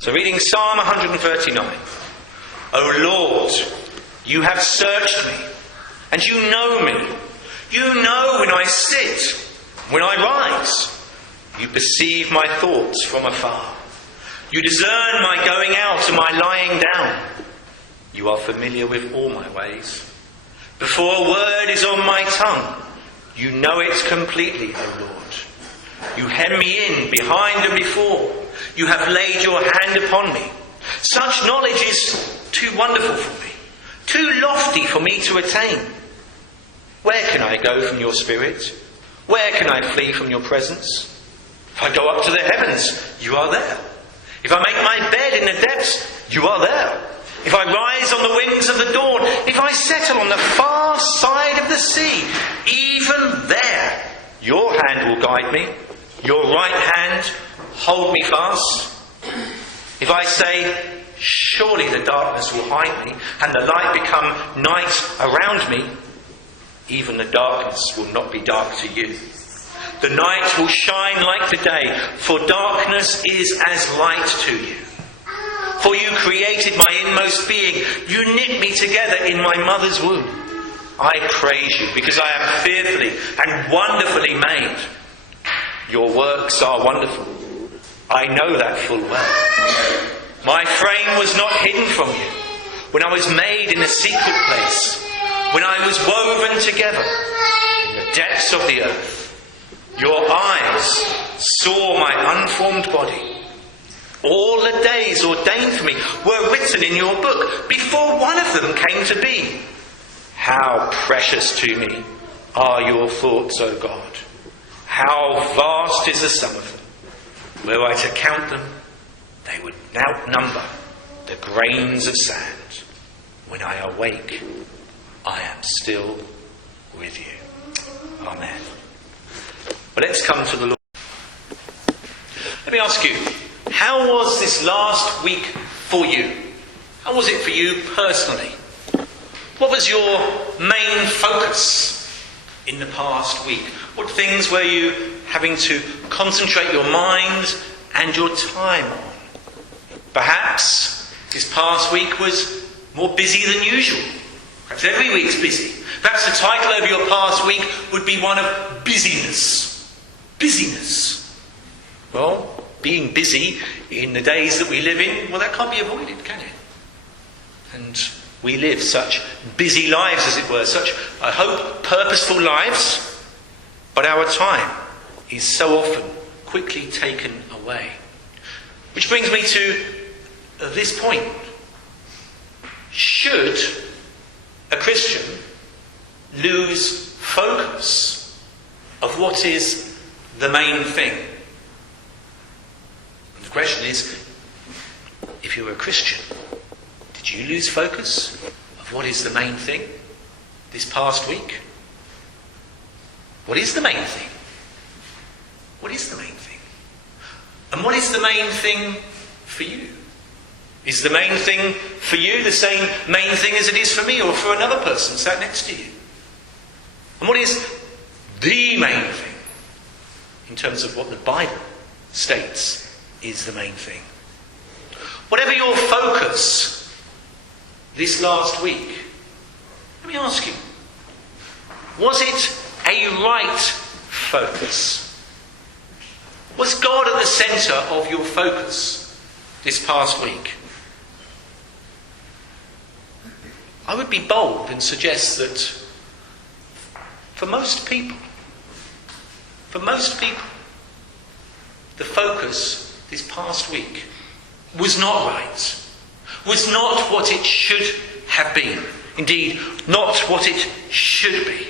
So reading Psalm 139. O Lord, you have searched me, and you know me. You know when I sit, when I rise. You perceive my thoughts from afar. You discern my going out and my lying down. You are familiar with all my ways. Before a word is on my tongue, you know it completely, O Lord. You hem me in, behind and before. You have laid your hand upon me. Such knowledge is too wonderful for me, too lofty for me to attain. Where can I go from your spirit? Where can I flee from your presence? If I go up to the heavens, you are there. If I make my bed in the depths, you are there. If I rise on the wings of the dawn, if I settle on the far side of the sea, even there your hand will guide me, your right hand hold me fast. If I say, surely the darkness will hide me, and the light become night around me, even the darkness will not be dark to you. The night will shine like the day, for darkness is as light to you. For you created my inmost being. You knit me together in my mother's womb. I praise you because I am fearfully and wonderfully made. Your works are wonderful. I know that full well. My frame was not hidden from you when I was made in the secret place, when I was woven together in the depths of the earth. Your eyes saw my unformed body. All the days ordained for me were written in your book before one of them came to be. How precious to me are your thoughts, O God. How vast is the sum of them. Were I to count them, they would outnumber the grains of sand. When I awake, I am still with you. Amen. But let's come to the Lord. Let me ask you, how was this last week for you? How was it for you personally? What was your main focus in the past week? What things were you having to concentrate your mind and your time on? Perhaps this past week was more busy than usual. Perhaps every week's busy. Perhaps the title of your past week would be one of busyness. Busyness. Well, being busy in the days that we live in, well, that can't be avoided, can it? And we live such busy lives, as it were, such, I hope, purposeful lives, but our time is so often quickly taken away. Which brings me to this point. Should a Christian lose focus of what is the main thing? And the question is, if you were a Christian, did you lose focus of what is the main thing this past week? What is the main thing? What is the main thing? And what is the main thing for you? Is the main thing for you the same main thing as it is for me or for another person sat next to you? And what is the main thing in terms of what the Bible states is the main thing? Whatever your focus this last week, let me ask you, was it a right focus? Was God at the centre of your focus this past week? I would be bold and suggest that for most people, the focus this past week was not right, was not what it should have been. Indeed, not what it should be.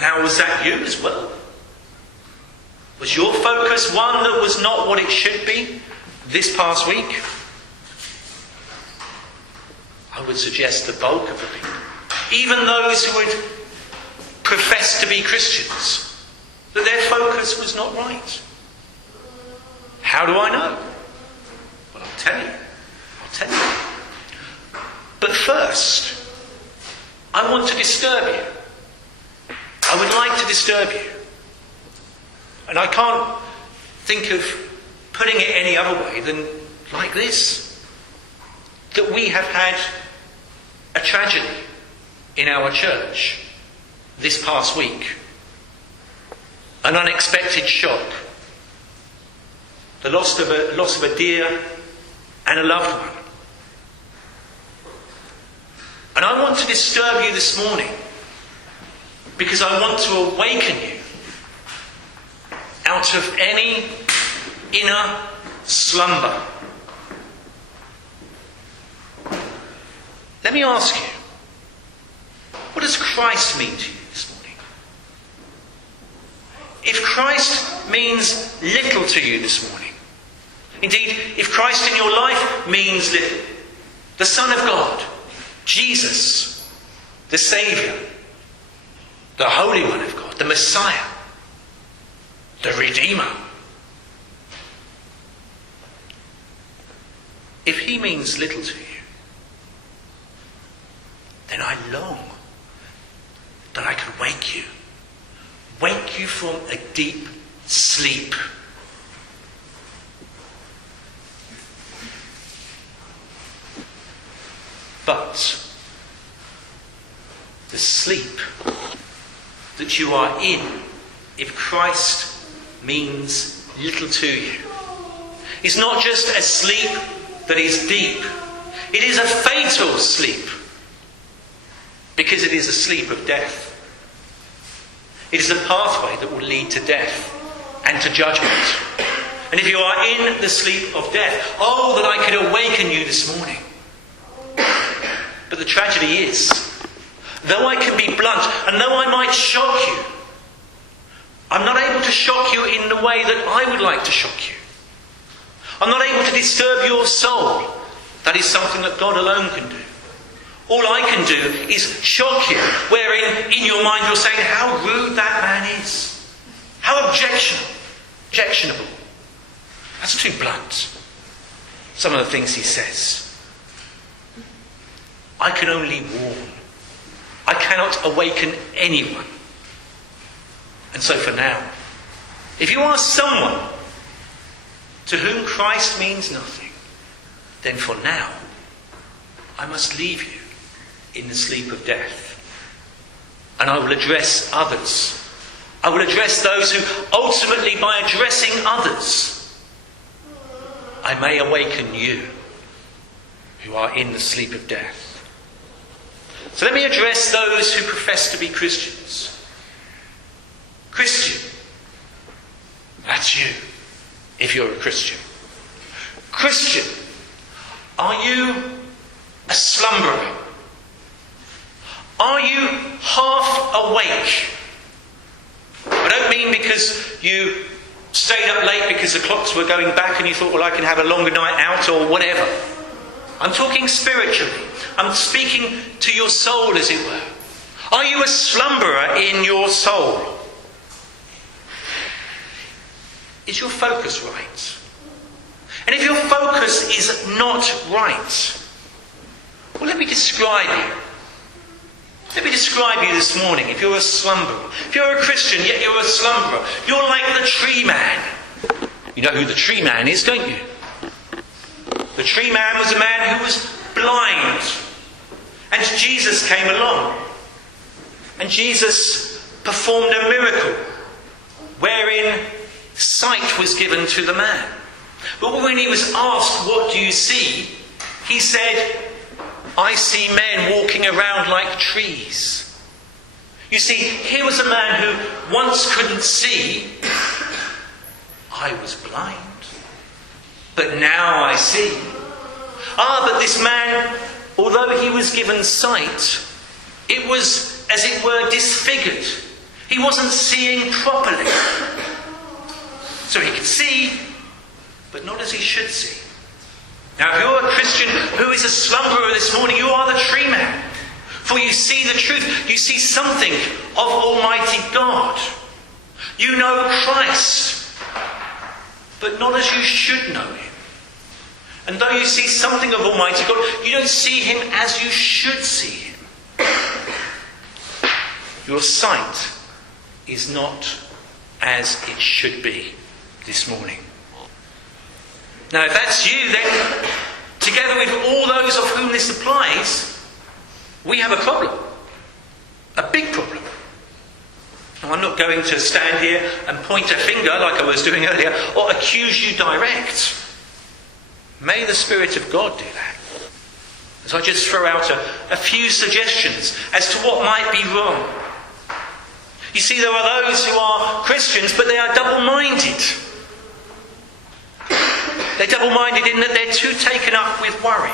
Now, was that you as well? Was your focus one that was not what it should be this past week? I would suggest the bulk of the people, even those who would profess to be Christians, that their focus was not right. How do I know? Well, I'll tell you. But first, I want to disturb you. I would like to disturb you. And I can't think of putting it any other way than like this. That we have had a tragedy in our church this past week. An unexpected shock. The loss of a dear and a loved one. And I want to disturb you this morning because I want to awaken you out of any inner slumber. Let me ask you, what does Christ mean to you this morning? If Christ means little to you this morning, indeed, if Christ in your life means little, the Son of God, Jesus, the Saviour, the Holy One of God, the Messiah, the Redeemer, if he means little to you, then I long that I could wake you from a deep sleep. But the sleep that you are in, if Christ means little to you, is not just a sleep that is deep. It is a fatal sleep, because it is a sleep of death. It is a pathway that will lead to death and to judgment. And if you are in the sleep of death, oh, that I could awaken you this morning. But the tragedy is, though I can be blunt, and though I might shock you, I'm not able to shock you in the way that I would like to shock you. I'm not able to disturb your soul. That is something that God alone can do. All I can do is shock you, wherein in your mind you're saying how rude that man is. How objectionable. That's too blunt. Some of the things he says. I can only warn. I cannot awaken anyone. And so for now, if you are someone to whom Christ means nothing, then for now, I must leave you in the sleep of death. And I will address others. I will address those who ultimately, by addressing others, I may awaken you who are in the sleep of death. So let me address those who profess to be Christians. Christian. That's you, if you're a Christian. Christian, are you a slumberer? Are you half awake? I don't mean because you stayed up late because the clocks were going back and you thought, well, I can have a longer night out or whatever. I'm talking spiritually. I'm speaking to your soul, as it were. Are you a slumberer in your soul? Is your focus right? And if your focus is not right, well, let me describe you. Let me describe you this morning. If you're a slumberer, if you're a Christian yet you're a slumberer, you're like the tree man. You know who the tree man is, don't you? The tree man was a man who was blind. And Jesus came along. And Jesus performed a miracle wherein sight was given to the man. But when he was asked, what do you see? He said, I see men walking around like trees. You see, here was a man who once couldn't see. I was blind, but now I see. But this man, although he was given sight, it was, as it were, disfigured. He wasn't seeing properly. So he could see, but not as he should see. Now, if you're a Christian who is a slumberer this morning, you are the tree man. For you see the truth. You see something of Almighty God. You know Christ, but not as you should know Him. And though you see something of Almighty God, you don't see Him as you should see Him. Your sight is not as it should be this morning. Now, if that's you, then together with all those of whom this applies, we have a problem. A big problem. Now, I'm not going to stand here and point a finger like I was doing earlier, or accuse you direct. May the Spirit of God do that. As I just throw out a few suggestions as to what might be wrong. You see, there are those who are Christians, but they are double-minded. They're double-minded in that they're too taken up with worry.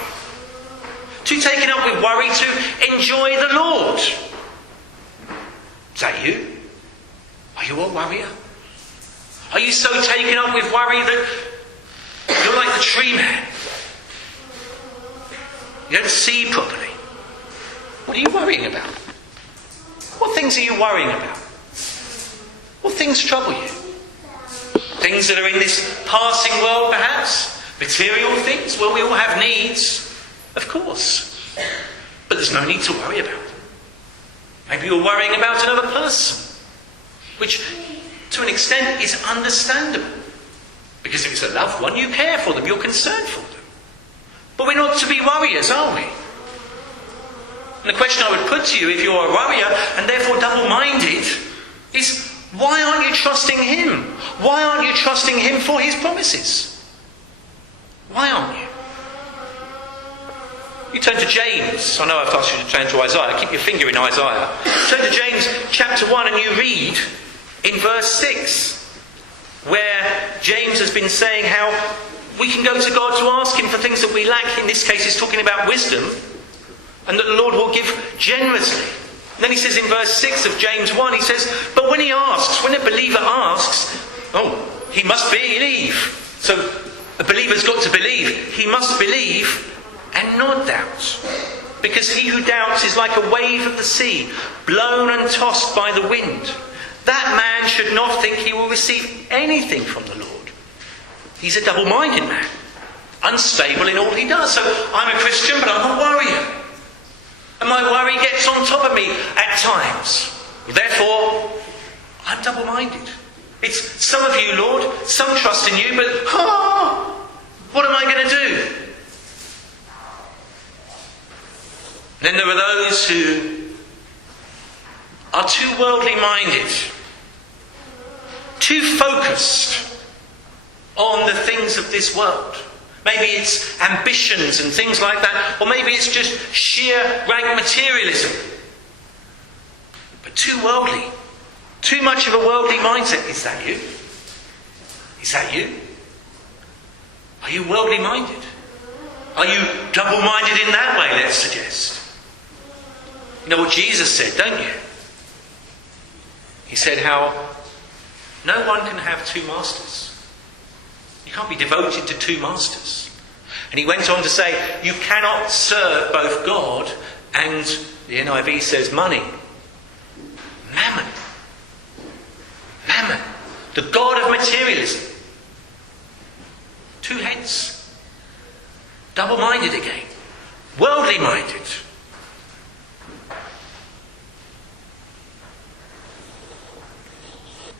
Too taken up with worry to enjoy the Lord. Is that you? Are you a worrier? Are you so taken up with worry that you're like the tree man? You don't see properly. What are you worrying about? What things are you worrying about? What things trouble you? Things that are in this passing world, perhaps? Material things? Well, we all have needs, of course. But there's no need to worry about them. Maybe you're worrying about another person, which, to an extent, is understandable. Because if it's a loved one, you care for them, you're concerned for them. But we're not to be worriers, are we? And the question I would put to you, if you're a worrier and therefore double-minded, is why aren't you trusting Him? Why aren't you trusting Him for His promises? Why aren't you? You turn to James. I know I've asked you to turn to Isaiah. Keep your finger in Isaiah. Turn to James chapter 1 and you read in verse 6, where James has been saying how we can go to God to ask Him for things that we lack. In this case, he's talking about wisdom, and that the Lord will give generously. And then he says in verse 6 of James 1, he says, but when he asks, when a believer asks, he must believe. So a believer's got to believe. He must believe and not doubt. Because he who doubts is like a wave of the sea, blown and tossed by the wind. That man should not think he will receive anything from the Lord. He's a double-minded man, unstable in all he does. So I'm a Christian, but I'm a worrier. And my worry gets on top of me at times. Therefore, I'm double-minded. It's some of you, Lord, some trust in you, but what am I going to do? Then there are those who are too worldly minded, too focused on the things of this world. Maybe it's ambitions and things like that, or maybe it's just sheer rank materialism. But too worldly, too much of a worldly mindset. Is that you? Is that you? Are you worldly minded? Are you double-minded in that way, let's suggest? You know what Jesus said, don't you? He said how no one can have two masters. You can't be devoted to two masters. And he went on to say, you cannot serve both God and, the NIV says, money. Mammon. Mammon. The god of materialism. Two heads. Double-minded again. Worldly-minded.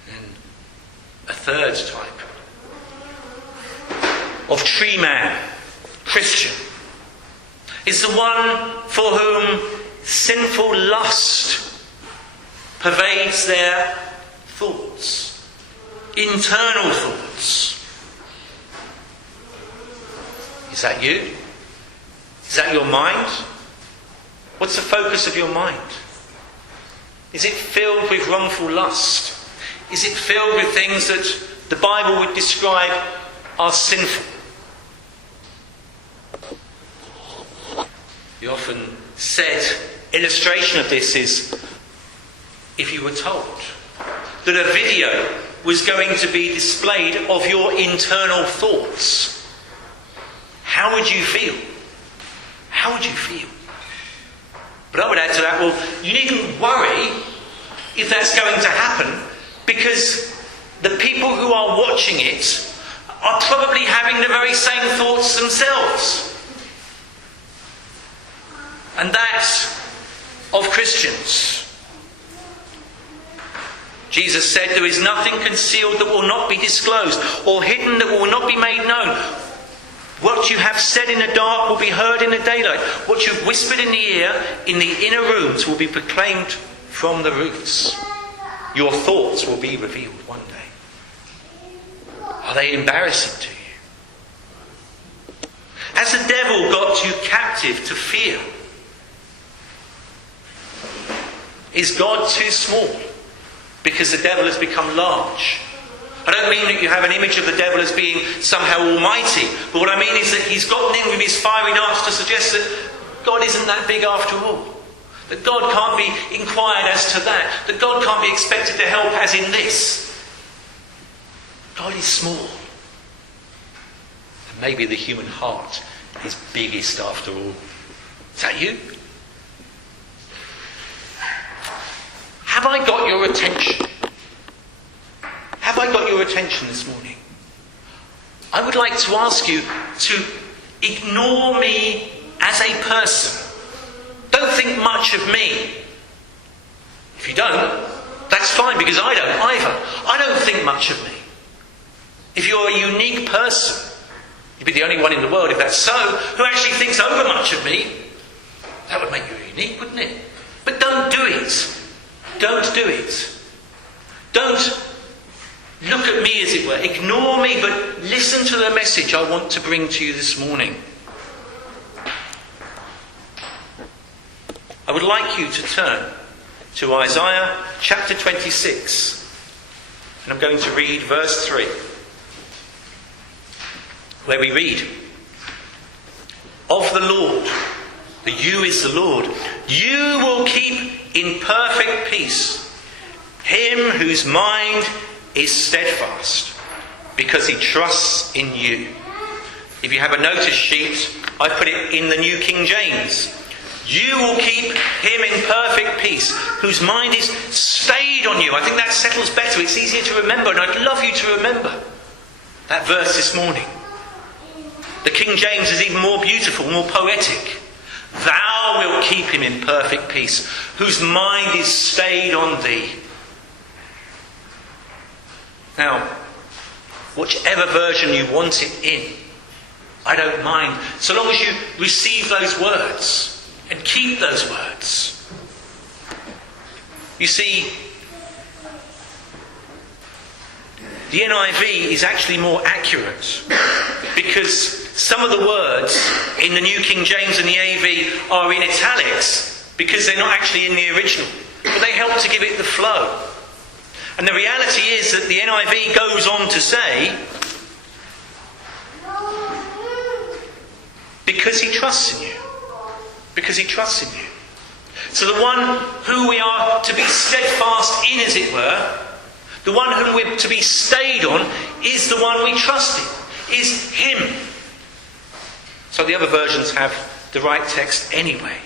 And a third type of tree man, Christian, is the one for whom sinful lust pervades their thoughts, internal thoughts. Is that you? Is that your mind? What's the focus of your mind? Is it filled with wrongful lust? Is it filled with things that the Bible would describe are sinful? The often said illustration of this is, if you were told that a video was going to be displayed of your internal thoughts, how would you feel? How would you feel? But I would add to that, well, you needn't worry if that's going to happen, because the people who are watching it are probably having the very same thoughts themselves. And that's of Christians. Jesus said, there is nothing concealed that will not be disclosed, or hidden that will not be made known. What you have said in the dark will be heard in the daylight. What you've whispered in the ear in the inner rooms will be proclaimed from the roofs. Your thoughts will be revealed one day. Are they embarrassing to you? Has the devil got you captive to fear? Is God too small because the devil has become large? I don't mean that you have an image of the devil as being somehow almighty, but what I mean is that he's gotten in with his fiery darts to suggest that God isn't that big after all. That God can't be inquired as to that. That God can't be expected to help as in this. God is small. And maybe the human heart is biggest after all. Is that you? Have I got your attention? Have I got your attention this morning? I would like to ask you to ignore me as a person. Don't think much of me. If you don't, that's fine, because I don't either. I don't think much of me. If you're a unique person, you'd be the only one in the world, if that's so, who actually thinks over much of me. That would make you unique, wouldn't it? But don't do it. Don't do it. Don't look at me, as it were. Ignore me, but listen to the message I want to bring to you this morning. I would like you to turn to Isaiah chapter 26. And I'm going to read verse 3. Where we read, "Of the Lord, the you is the Lord, you will keep in perfect peace him whose mind is steadfast, because he trusts in you." If you have a notice sheet, I put it in the New King James. You will keep him in perfect peace, whose mind is stayed on you. I think that settles better. It's easier to remember, and I'd love you to remember that verse this morning. The King James is even more beautiful, more poetic. Thou wilt keep him in perfect peace, whose mind is stayed on thee. Now, whichever version you want it in, I don't mind, so long as you receive those words and keep those words. You see, the NIV is actually more accurate, because some of the words in the New King James and the AV are in italics, because they're not actually in the original, but they help to give it the flow. And the reality is that the NIV goes on to say, because he trusts in you. Because he trusts in you. So the one who we are to be steadfast in, as it were, the one whom we're to be stayed on, is the one we trust in, is him. So the other versions have the right text anyway.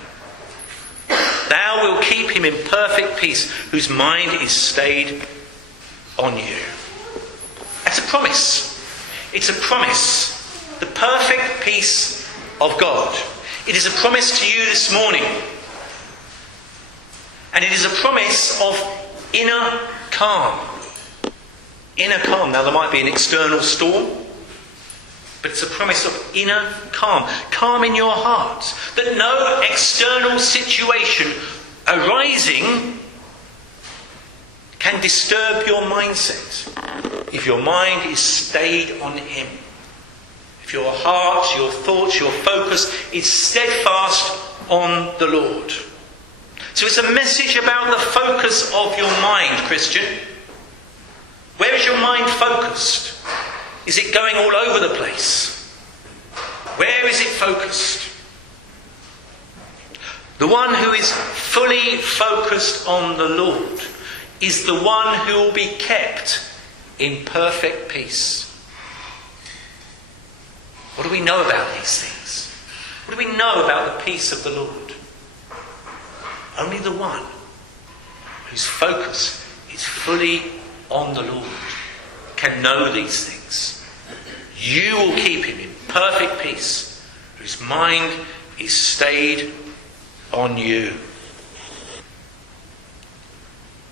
Thou wilt keep him in perfect peace, whose mind is stayed on you. That's a promise. It's a promise. The perfect peace of God. It is a promise to you this morning. And it is a promise of inner calm. Inner calm. Now there might be an external storm, but it's a promise of inner calm. Calm in your heart. That no external situation arising can disturb your mindset if your mind is stayed on him. If your heart, your thoughts, your focus is steadfast on the Lord. So it's a message about the focus of your mind, Christian. Where is your mind focused? Is it going all over the place? Where is it focused? The one who is fully focused on the Lord is the one who will be kept in perfect peace. What do we know about these things? What do we know about the peace of the Lord? Only the one whose focus is fully on the Lord can know these things. You will keep him in perfect peace, whose mind is stayed on you.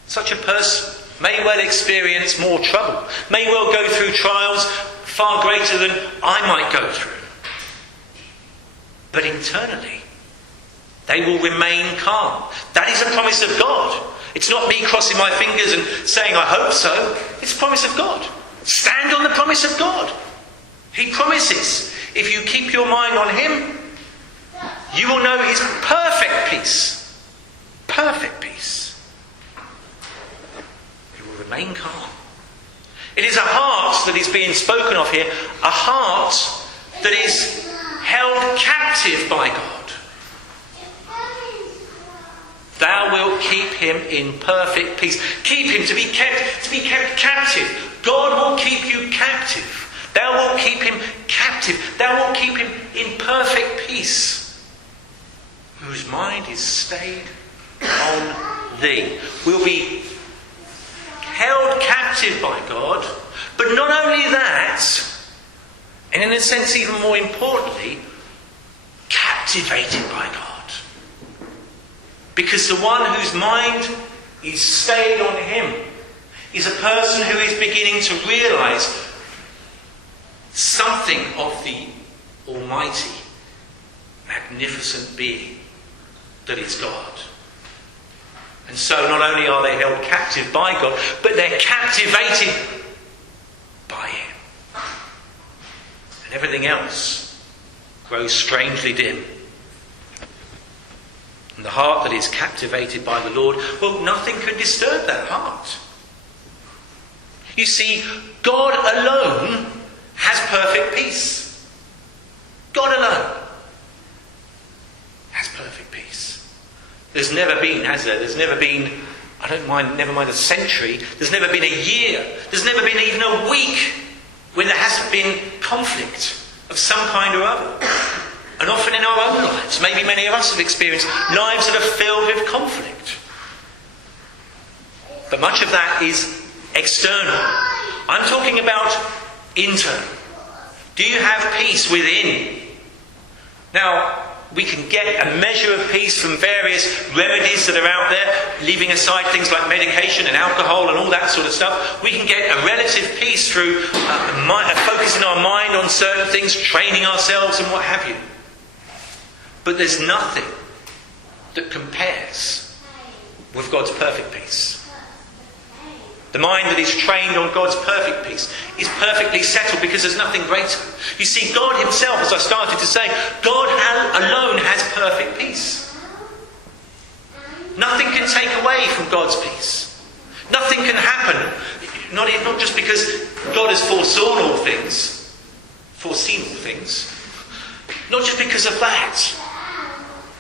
Such a person may well experience more trouble, may well go through trials far greater than I might go through. but internally they will remain calm. That is a promise of God. It's not me crossing my fingers and saying, I hope so. It's a promise of God. Stand on the promise of God. He promises, if you keep your mind on him, you will know his perfect peace. Perfect peace. You will remain calm. It is a heart that is being spoken of here, a heart that is held captive by God. Thou wilt keep him in perfect peace. Keep him to be kept captive. God will keep you captive. Thou wilt keep him captive. Thou wilt keep him in perfect peace, whose mind is stayed on thee. We'll be held captive by God, but not only that, and in a sense even more importantly, captivated by God. Because the one whose mind is stayed on him is a person who is beginning to realise something of the almighty, magnificent being that is God. And so not only are they held captive by God, but they're captivated by him. And everything else grows strangely dim. And the heart that is captivated by the Lord, well, nothing can disturb that heart. You see, God alone has perfect peace. God alone has perfect peace. There's never been, has there? There's never been, never mind a century, there's never been a year, there's never been even a week when there hasn't been conflict of some kind or other. And often in our own lives, maybe many of us have experienced lives that are filled with conflict. But much of that is external. I'm talking about internal. Do you have peace within? Now, we can get a measure of peace from various remedies that are out there, leaving aside things like medication and alcohol and all that sort of stuff. We can get a relative peace through focusing our mind on certain things, training ourselves and what have you. But there's nothing that compares with God's perfect peace. The mind that is trained on God's perfect peace is perfectly settled because there's nothing greater. You see, God himself, as I started to say, God alone has perfect peace. Nothing can take away from God's peace. Nothing can happen, not just because God has foreseen all things, not just because of that,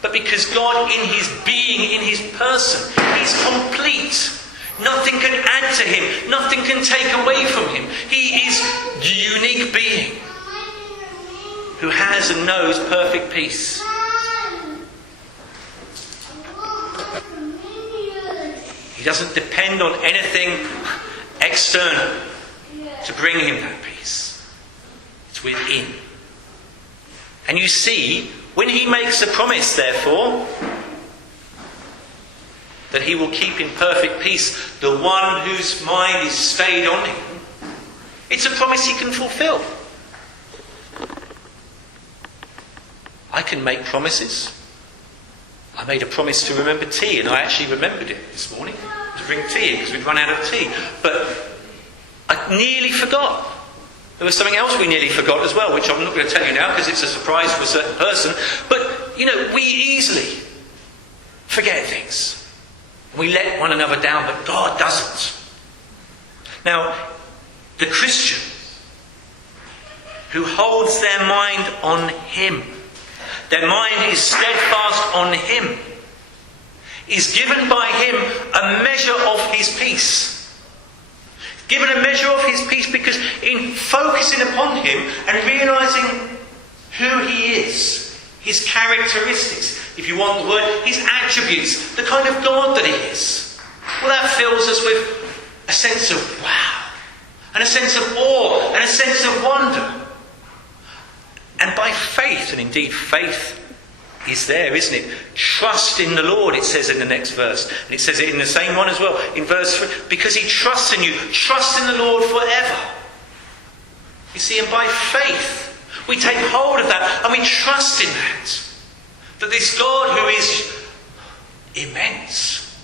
but because God in his being, in his person, he's complete. Nothing can add to him. Nothing can take away from him. He is the unique being who has and knows perfect peace. He doesn't depend on anything external to bring him that peace. It's within. And you see, when he makes a promise, therefore, that he will keep in perfect peace the one whose mind is stayed on him, it's a promise he can fulfill. I can make promises. I made a promise to remember tea, and I actually remembered it this morning, to bring tea because we'd run out of tea. But I nearly forgot. There was something else we nearly forgot as well, which I'm not going to tell you now because it's a surprise for a certain person. But, we easily forget things. We let one another down, but God doesn't. Now, the Christian who holds their mind on him, their mind is steadfast on him, is given by him a measure of his peace. Given a measure of his peace because in focusing upon him and realising who he is, his characteristics, if you want the word, his attributes, the kind of God that he is, well, that fills us with a sense of wow, and a sense of awe, and a sense of wonder. And by faith, and indeed faith is there, isn't it? Trust in the Lord, it says in the next verse. And it says it in the same one as well, in verse 3. Because he trusts in you. Trust in the Lord forever. You see, and by faith, we take hold of that and we trust in that. That this God who is immense,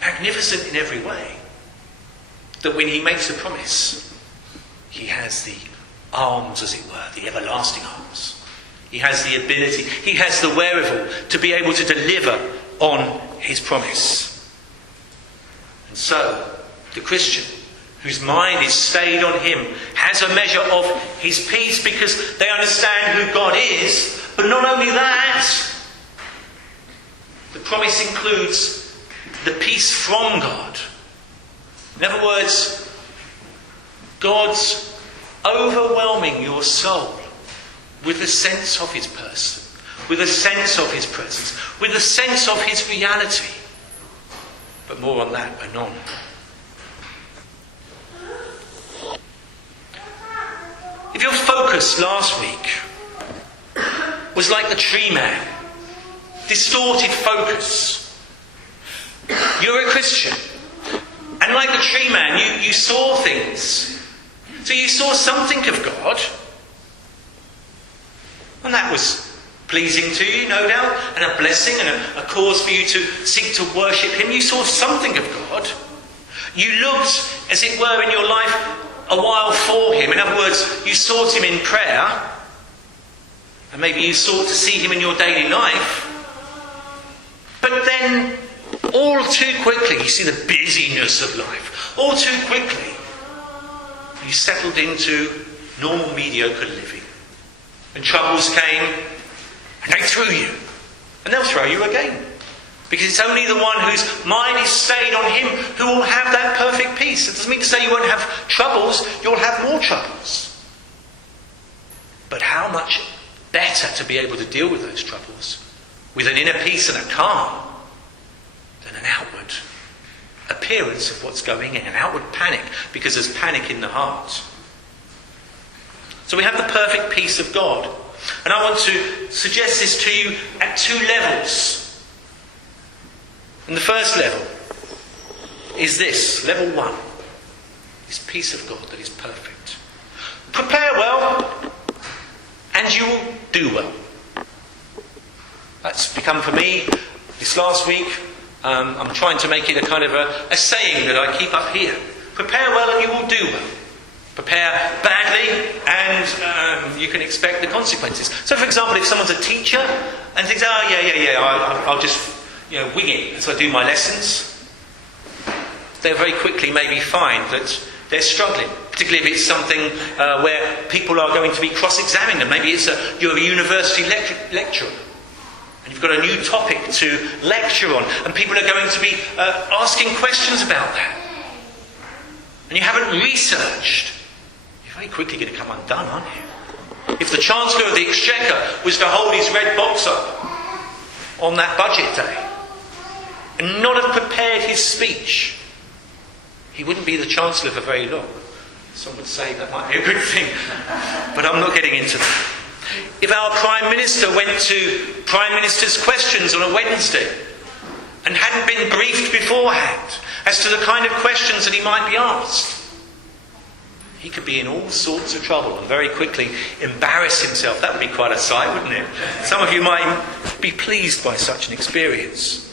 magnificent in every way, that when he makes a promise, he has the arms, as it were, the everlasting arms. He has the ability, he has the wherewithal to be able to deliver on his promise. And so, the Christian, whose mind is stayed on him, has a measure of his peace because they understand who God is. But not only that, the promise includes the peace from God. In other words, God's overwhelming your soul with a sense of his person, with a sense of his presence, with a sense of his reality. But more on that anon. If your focus last week was like the tree man, distorted focus, you're a Christian. And like the tree man, you saw things. So you saw something of God. And that was pleasing to you, no doubt, and a blessing and a cause for you to seek to worship him. You saw something of God. You looked, as it were, in your life a while for him. In other words, you sought him in prayer. And maybe you sought to see him in your daily life. But then, all too quickly, you see the busyness of life. All too quickly, you settled into normal, mediocre living. And troubles came, and they threw you. And they'll throw you again. Because it's only the one whose mind is stayed on him who will have that perfect peace. It doesn't mean to say you won't have troubles, you'll have more troubles. But how much better to be able to deal with those troubles with an inner peace and a calm than an outward appearance of what's going in, an outward panic, because there's panic in the heart. So we have the perfect peace of God. And I want to suggest this to you at two levels. And the first level is this, level 1, is peace of God that is perfect. Prepare well, and you will do well. That's become for me, this last week, I'm trying to make it a kind of a saying that I keep up here. Prepare well and you will do well. Prepare badly and you can expect the consequences. So for example, if someone's a teacher and thinks, I'll just wing it as I do my lessons, they'll very quickly maybe find that they're struggling. Particularly if it's something where people are going to be cross-examining them. Maybe you're a university lecturer. And you've got a new topic to lecture on. And people are going to be asking questions about that. And you haven't researched. You're very quickly going to come undone, aren't you? If the Chancellor of the Exchequer was to hold his red box up on that budget day and not have prepared his speech, he wouldn't be the Chancellor for very long. Some would say that might be a good thing, but I'm not getting into that. If our Prime Minister went to Prime Minister's questions on a Wednesday and hadn't been briefed beforehand as to the kind of questions that he might be asked, he could be in all sorts of trouble and very quickly embarrass himself. That would be quite a sight, wouldn't it? Some of you might be pleased by such an experience.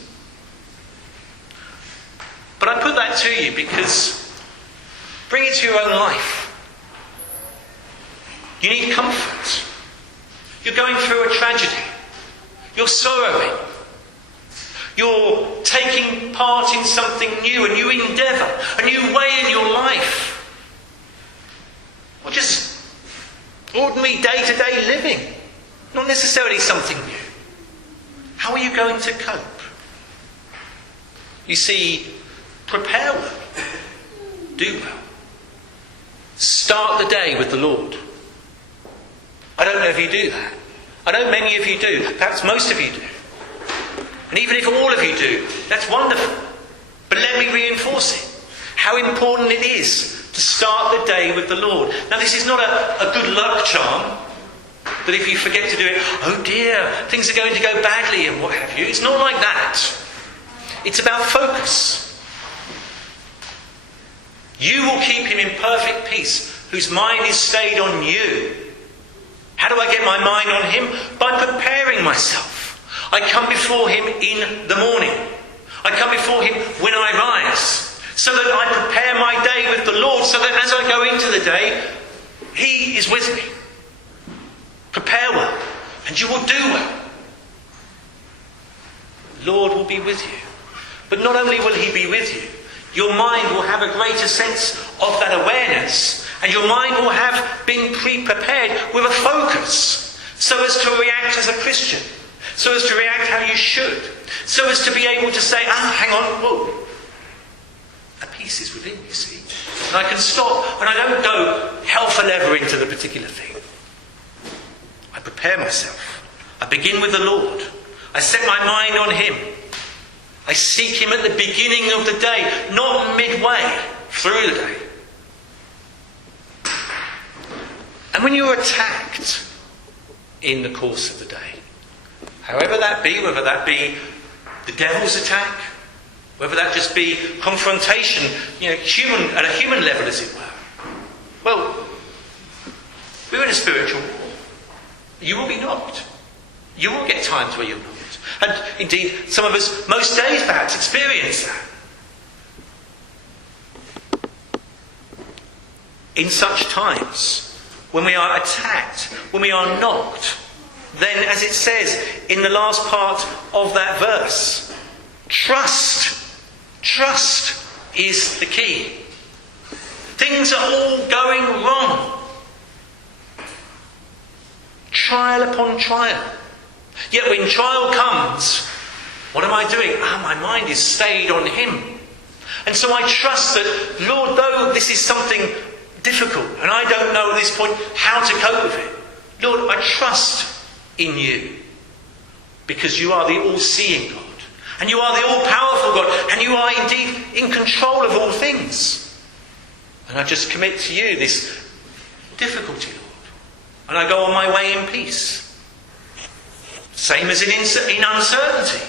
But I put that to you because bring it to your own life. You need comfort. You're going through a tragedy. You're sorrowing. You're taking part in something new, a new endeavour, a new way in your life. Or just ordinary day-to-day living. Not necessarily something new. How are you going to cope? You see, prepare well. Do well. Start the day with the Lord. I don't know if you do that. I know many of you do. Perhaps most of you do. And even if all of you do, that's wonderful. But let me reinforce it. How important it is to start the day with the Lord. Now this is not a good luck charm, that if you forget to do it, oh dear, things are going to go badly and what have you. It's not like that. It's about focus. You will keep him in perfect peace, whose mind is stayed on you. How do I get my mind on him? By preparing myself. I come before him in the morning. I come before him when I rise, so that I prepare my day with the Lord, so that as I go into the day, he is with me. Prepare well, and you will do well. The Lord will be with you. But not only will he be with you, your mind will have a greater sense of that awareness, and your mind will have been pre-prepared with a focus, so as to react as a Christian, so as to react how you should, so as to be able to say, hang on, whoa, a peace is within, you see. And I can stop, and I don't go hell for leather into the particular thing. I prepare myself. I begin with the Lord. I set my mind on him. I seek him at the beginning of the day, not midway through the day. And when you're attacked in the course of the day, however that be, whether that be the devil's attack, whether that just be confrontation, human at a human level, as it were. Well, we're in a spiritual war. You will be knocked. You will get times where you're knocked. And indeed, some of us, most days perhaps, experience that. In such times, when we are attacked, when we are knocked, then, as it says in the last part of that verse, trust is the key. Things are all going wrong. Trial upon trial. Yet when trial comes, what am I doing? My mind is stayed on him. And so I trust that, Lord, though this is something difficult, and I don't know at this point how to cope with it, Lord, I trust in you. Because you are the all-seeing God. And you are the all-powerful God. And you are indeed in control of all things. And I just commit to you this difficulty, Lord. And I go on my way in peace. Same as in uncertainty.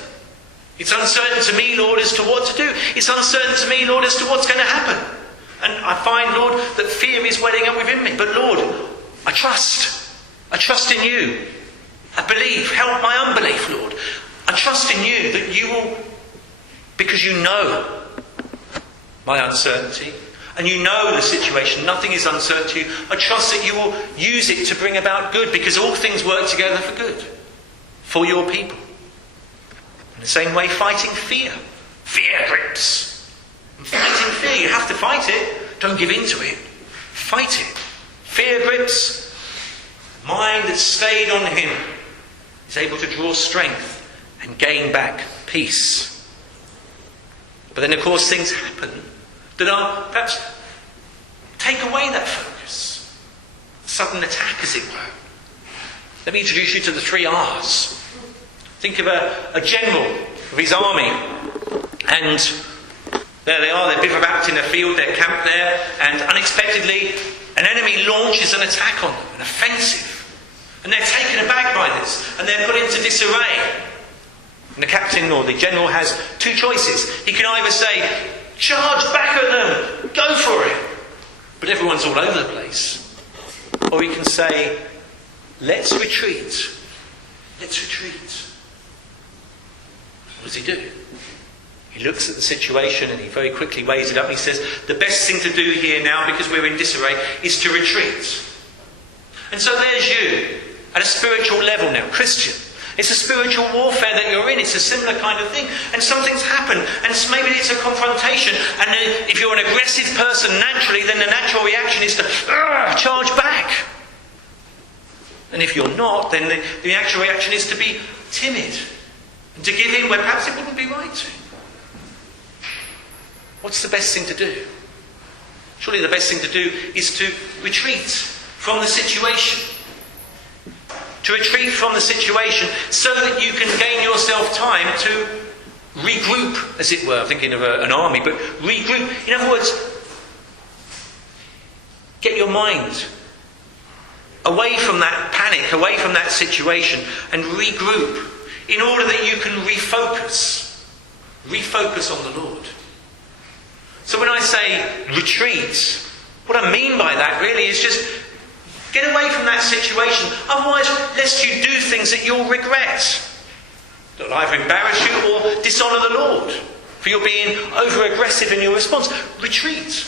It's uncertain to me, Lord, as to what to do. It's uncertain to me, Lord, as to what's going to happen. And I find, Lord, that fear is welling up within me. But Lord, I trust. I trust in you. I believe. Help my unbelief, Lord. I trust in you that you will, because you know my uncertainty, and you know the situation, nothing is uncertain to you. I trust that you will use it to bring about good, because all things work together for good, for your people. In the same way, fighting fear. Fear grips. And fighting fear, you have to fight it. Don't give in to it. Fight it. Fear grips. Mind that's stayed on him is able to draw strength and gain back peace. But then, of course, things happen that are perhaps take away that focus. Sudden attack, as it were. Let me introduce you to the 3 R's. Think of a general of his army, and there they are, they're bivouacked in a field, they're camped there, and unexpectedly an enemy launches an attack on them, an offensive. And they're taken aback by this, and they're put into disarray. And the captain or the general has 2 choices. He can either say, charge back at them, go for it. But everyone's all over the place. Or he can say, let's retreat. Let's retreat. What does he do? He looks at the situation and he very quickly weighs it up and he says, the best thing to do here now, because we're in disarray, is to retreat. And so there's you, at a spiritual level now, Christian. It's a spiritual warfare that you're in. It's a similar kind of thing. And something's happened. And maybe it's a confrontation. And if you're an aggressive person naturally, then the natural reaction is to charge back. And if you're not, then the actual reaction is to be timid. And to give in where perhaps it wouldn't be right to. What's the best thing to do? Surely the best thing to do is to retreat from the situation. To retreat from the situation so that you can gain yourself time to regroup, as it were. I'm thinking of an army, but regroup. In other words, get your mind away from that panic, away from that situation, and regroup in order that you can refocus. Refocus on the Lord. So when I say retreat, what I mean by that really is just get away from that situation. Otherwise, lest you do things that you'll regret. that will either embarrass you or dishonour the Lord, for you're being over-aggressive in your response. Retreat.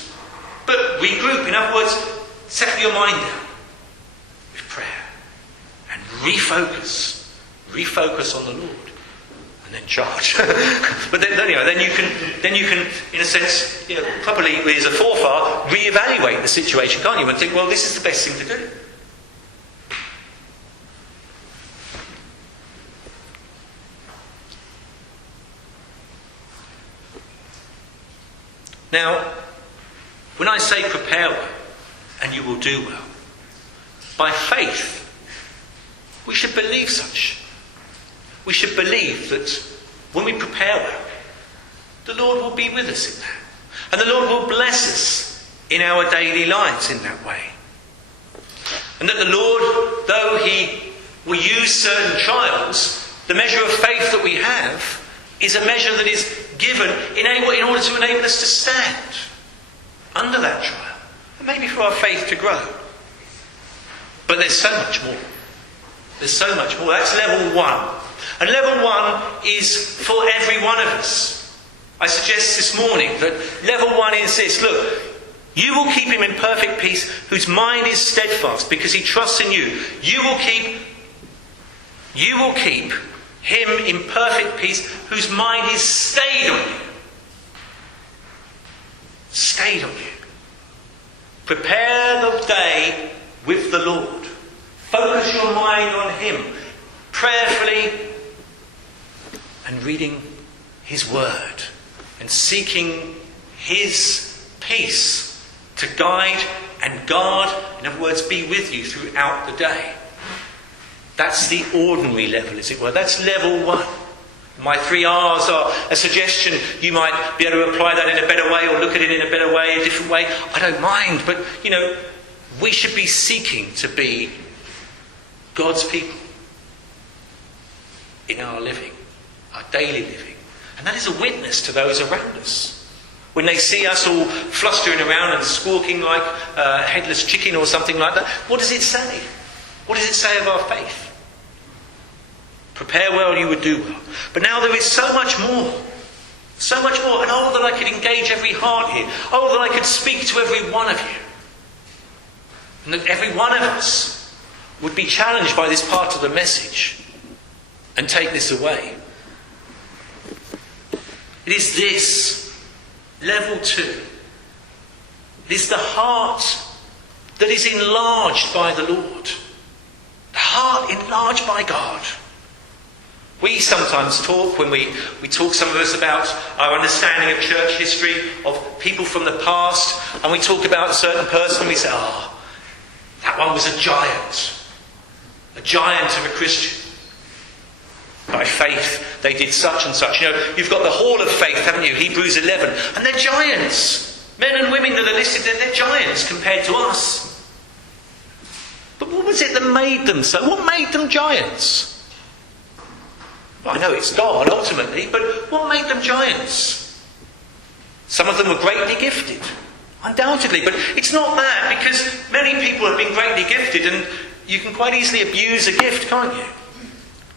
But regroup. In other words, settle your mind down with prayer and refocus. Refocus on the Lord. And then charge. But then you can, in a sense, probably as a forethought, reevaluate the situation, can't you? And think, well, this is the best thing to do. Now, when I say prepare well, and you will do well, by faith, we should believe such. We should believe that when we prepare well, the Lord will be with us in that. And the Lord will bless us in our daily lives in that way. And that the Lord, though He will use certain trials, the measure of faith that we have is a measure that is given in order to enable us to stand under that trial. And maybe for our faith to grow. But there's so much more. There's so much more. That's level 1. And level 1 is for every one of us. I suggest this morning that level 1 is this. Look, you will keep him in perfect peace whose mind is steadfast because he trusts in you. You will keep him in perfect peace whose mind is stayed on you. Stayed on you. Prepare the day with the Lord. Focus your mind on him prayerfully and reading his word and seeking his peace to guide and guard, in other words, be with you throughout the day. That's the ordinary level, as it were. That's level 1. My 3 R's are a suggestion. You might be able to apply that in a better way or look at it in a better way, a different way. I don't mind, but, we should be seeking to be God's people in our living, our daily living. And that is a witness to those around us. When they see us all flustering around and squawking like a headless chicken or something like that, what does it say? What does it say of our faith? Prepare well, you would do well. But now there is so much more. So much more. And that I could engage every heart here. That I could speak to every one of you. And that every one of us would be challenged by this part of the message and take this away. It is this, level 2. It is the heart that is enlarged by the Lord. The heart enlarged by God. We sometimes talk, when we talk, some of us, about our understanding of church history, of people from the past, and we talk about a certain person, and we say, that one was a giant of a Christian. By faith, they did such and such. You've got the hall of faith, haven't you? Hebrews 11. And they're giants. Men and women that are listed there, they're giants compared to us. But what was it that made them so? What made them giants? Well, I know it's God, ultimately, but what made them giants? Some of them were greatly gifted. Undoubtedly. But it's not that, because many people have been greatly gifted, and you can quite easily abuse a gift, can't you?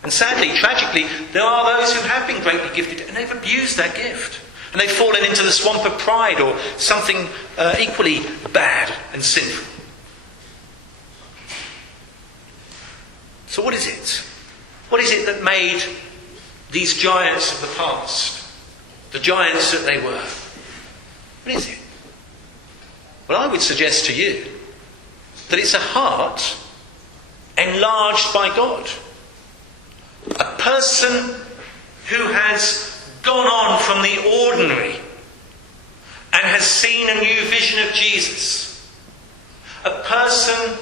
And sadly, tragically, there are those who have been greatly gifted and they've abused that gift. And they've fallen into the swamp of pride or something equally bad and sinful. So what is it? What is it that made these giants of the past the giants that they were? What is it? Well, I would suggest to you that it's a heart enlarged by God. A person who has gone on from the ordinary and has seen a new vision of Jesus. A person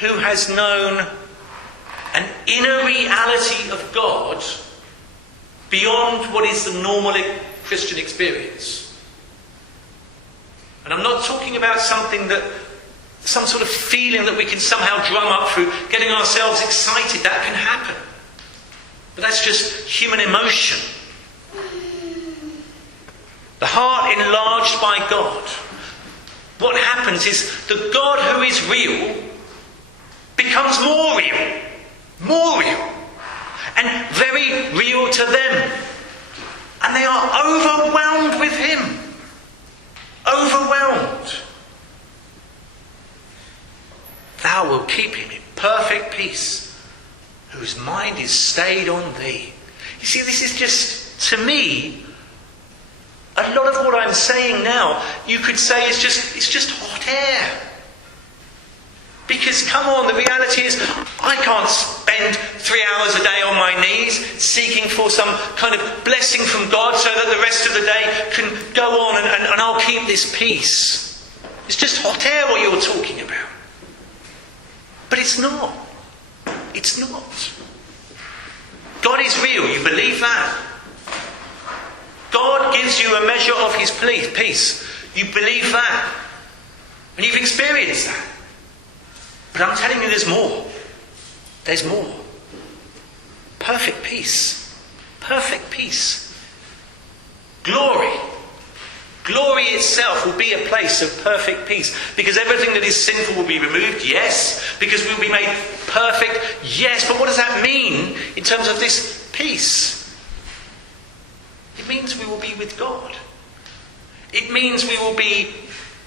who has known an inner reality of God beyond what is the normal Christian experience. And I'm not talking about some sort of feeling that we can somehow drum up through getting ourselves excited. That can happen. But that's just human emotion. The heart enlarged by God. What happens is the God who is real becomes more real. More real. and very real to them. And they are overwhelmed with him. Overwhelmed. Thou wilt keep him in perfect peace, whose mind is stayed on thee. You see, this is just, to me, a lot of what I'm saying now, you could say it's just hot air. Because, come on, the reality is, I can't spend 3 hours a day on my knees seeking for some kind of blessing from God so that the rest of the day can go on and I'll keep this peace. It's just hot air what you're talking about. But it's not. It's not. God is real, you believe that? God gives you a measure of his peace. You believe that. And you've experienced that. But I'm telling you there's more. There's more. Perfect peace. Perfect peace. Glory. Glory itself will be a place of perfect peace. Because everything that is sinful will be removed, yes. Because we'll be made perfect, yes. But what does that mean in terms of this peace? It means we will be with God. It means we will be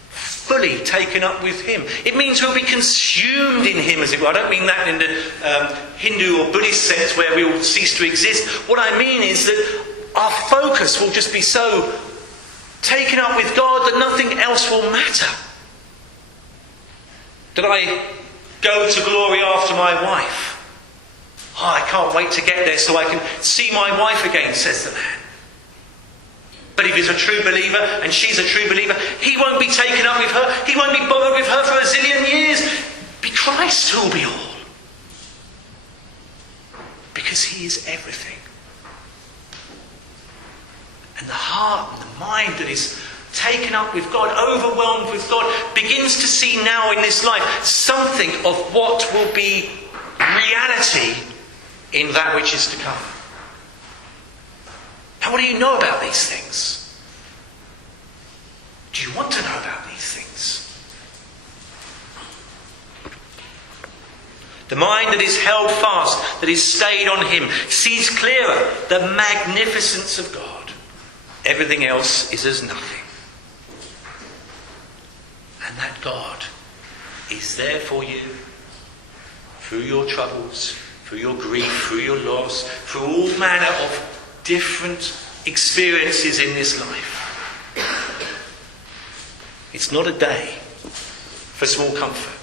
fully taken up with him. It means we'll be consumed in him, as it were. I don't mean that in the Hindu or Buddhist sense where we will cease to exist. What I mean is that our focus will just be so taken up with God that nothing else will matter. That I go to glory after my wife. Oh, I can't wait to get there so I can see my wife again, says the man. But if he's a true believer and she's a true believer, he won't be taken up with her. He won't be bothered with her for a zillion years. Be Christ who will be all. Because he is everything. And the heart and the mind that is taken up with God, overwhelmed with God, begins to see now in this life something of what will be reality in that which is to come. Now, what do you know about these things? Do you want to know about these things? The mind that is held fast, that is stayed on him, sees clearer the magnificence of God. Everything else is as nothing. And that God is there for you through your troubles, through your grief, through your loss, through all manner of different experiences in this life. It's not a day for small comfort.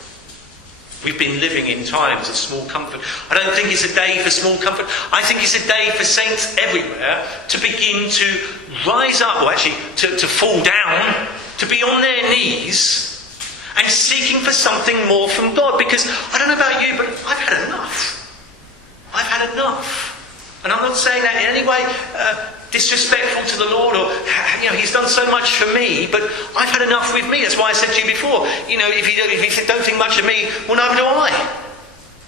We've been living in times of small comfort. I don't think it's a day for small comfort. I think it's a day for saints everywhere to begin to rise up, or actually to fall down, to be on their knees and seeking for something more from God. Because I don't know about you, but I've had enough. I've had enough. And I'm not saying that in any way disrespectful to the Lord, or he's done so much for me, but I've had enough with me. That's why I said to you before, if you don't think much of me, well, neither do I.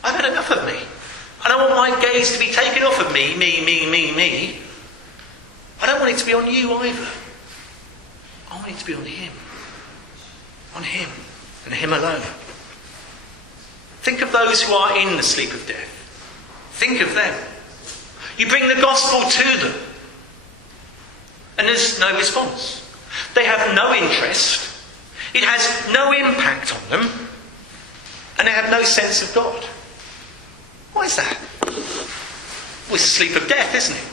I've had enough of me. I don't want my gaze to be taken off of me. I don't want it to be on you either. I want it to be on him. On him, and him alone. Think of those who are in the sleep of death. Think of them. You bring the gospel to them, and there's no response. They have no interest. It has no impact on them, and they have no sense of God. Why is that? Well, it's the sleep of death, isn't it?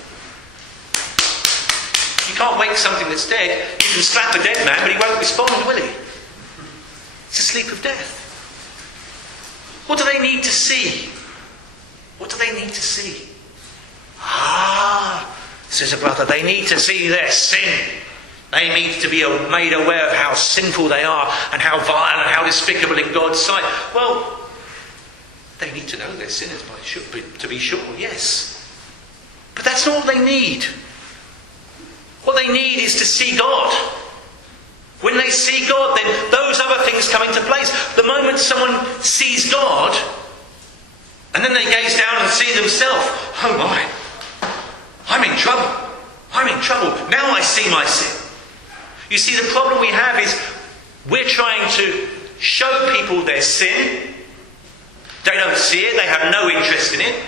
You can't wake something that's dead. You can slap a dead man, but he won't respond, will he? It's the sleep of death. What do they need to see? What do they need to see? Says a brother, they need to see their sin. They need to be made aware of how sinful they are and how vile and how despicable in God's sight. Well, they need to know they're sinners, to be sure, yes. But that's not what they need. What they need is to see God. When they see God, then those other things come into place. The moment someone sees God, and then they gaze down and see themselves, oh my, I'm in trouble. I'm in trouble. Now I see my sin. You see, the problem we have is we're trying to show people their sin. They don't see it. They have no interest in it.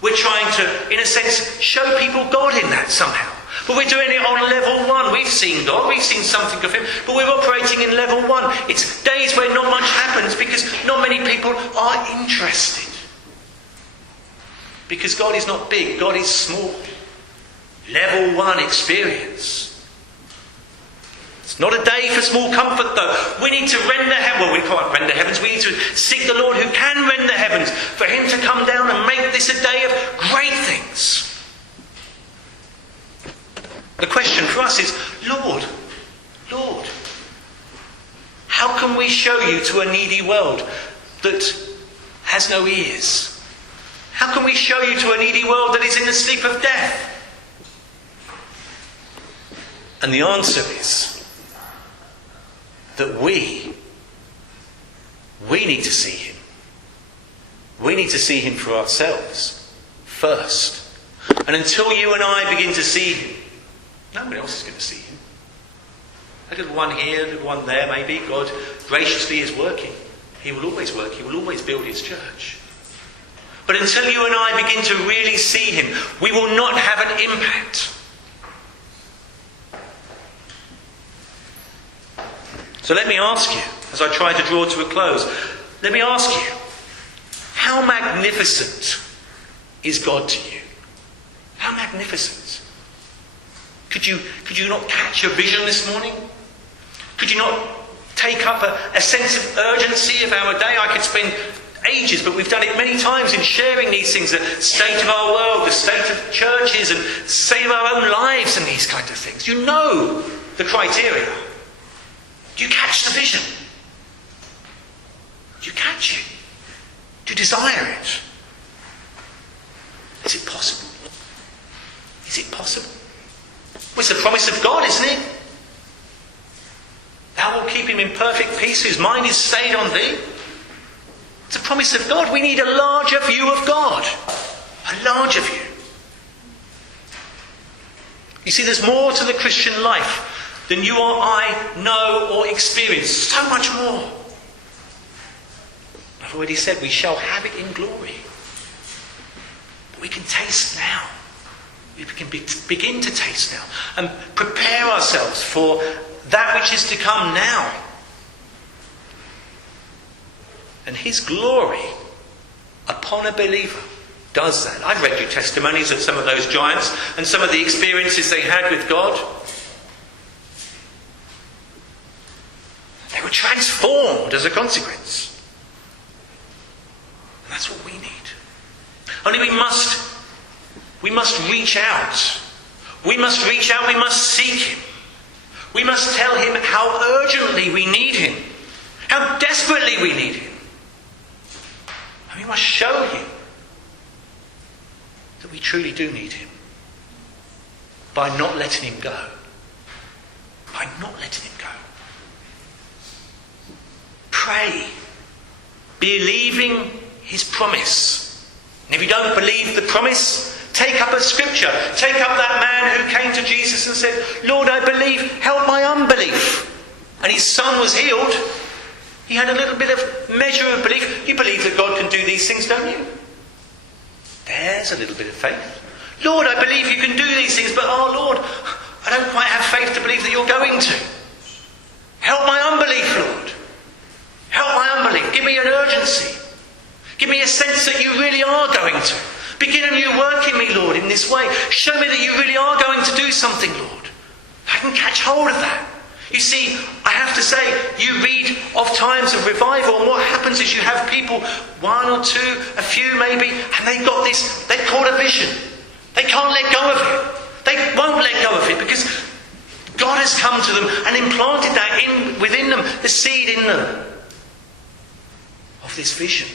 We're trying to, in a sense, show people God in that somehow. But we're doing it on level 1. We've seen God, we've seen something of him, but we're operating in level 1. It's days where not much happens because not many people are interested. Because God is not big, God is small. Level 1 experience. It's not a day for small comfort though. We need to rend the heavens. Well, we can't rend the heavens. We need to seek the Lord who can rend the heavens, for him to come down and make this a day of great things. The question for us is, Lord, how can we show you to a needy world that has no ears? How can we show you to a needy world that is in the sleep of death? And the answer is that we need to see him. We need to see him for ourselves first. And until you and I begin to see him, nobody else is going to see him. A little one here, a little one there maybe. God graciously is working. He will always work. He will always build his church. But until you and I begin to really see him, we will not have an impact. So let me ask you, as I try to draw to a close, let me ask you, how magnificent is God to you? How magnificent? Could you not catch a vision this morning? Could you not take up a sense of urgency of our day? I could spend ages, but we've done it many times in sharing these things, the state of our world, the state of churches, and the state of our own lives and these kinds of things. You know the criteria. Do you catch the vision? Do you catch it? Do you desire it? Is it possible? Is it possible? Well, it's the promise of God, isn't it? Thou wilt keep him in perfect peace whose mind is stayed on thee. It's a promise of God. We need a larger view of God. A larger view. You see, there's more to the Christian life than you or I know or experience. So much more. I've already said we shall have it in glory. But we can taste now. We can begin to taste now and prepare ourselves for that which is to come now. And his glory upon a believer does that. I've read you testimonies of some of those giants and some of the experiences they had with God. They were transformed as a consequence. And that's what we need. Only we must reach out. We must reach out, we must seek him. We must tell him how urgently we need him. How desperately we need him. And we must show him that we truly do need him. By not letting him go. By not letting him go. Pray, believing his promise. And if you don't believe the promise, take up a scripture. Take up that man who came to Jesus and said, Lord, I believe, help my unbelief. And his son was healed. He had a little bit of measure of belief. You believe that God can do these things, don't you? There's a little bit of faith. Lord, I believe you can do these things, but oh Lord, I don't quite have faith to believe that you're going to. Help my unbelief, Lord. Help my unbelief. Give me an urgency. Give me a sense that you really are going to. Begin a new work in me, Lord, in this way. Show me that you really are going to do something, Lord. I can catch hold of that. You see, I have to say, you read of times of revival, and what happens is you have people, one or two, a few maybe, and they've got this, they've caught a vision. They can't let go of it. They won't let go of it because God has come to them and implanted that within them, the seed in them of this vision.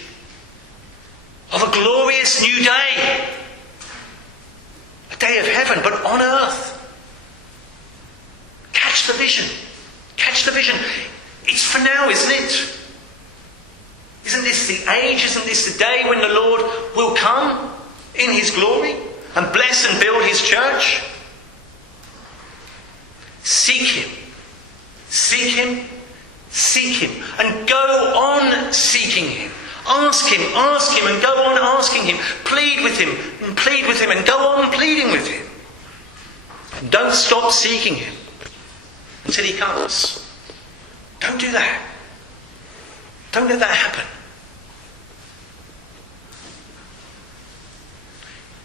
Of a glorious new day. A day of heaven, but on earth. Catch the vision. Catch the vision. It's for now, isn't it? Isn't this the age? Isn't this the day when the Lord will come in his glory and bless and build his church? Seek him. Seek him. Seek him. And go on seeking him. Ask him, and go on asking him. Plead with him, and go on pleading with him. And don't stop seeking him until he comes. Don't do that. Don't let that happen.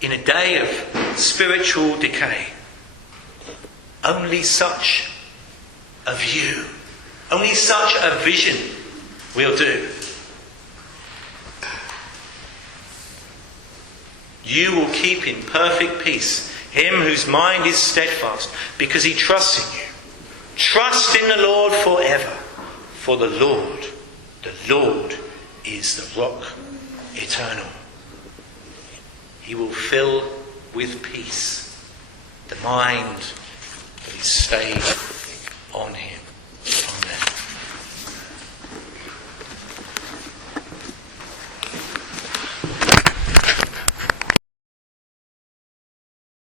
In a day of spiritual decay, only such a view, only such a vision will do. You will keep in perfect peace him whose mind is steadfast, because he trusts in you. Trust in the Lord forever, for the Lord is the rock eternal. He will fill with peace the mind that is stayed on him.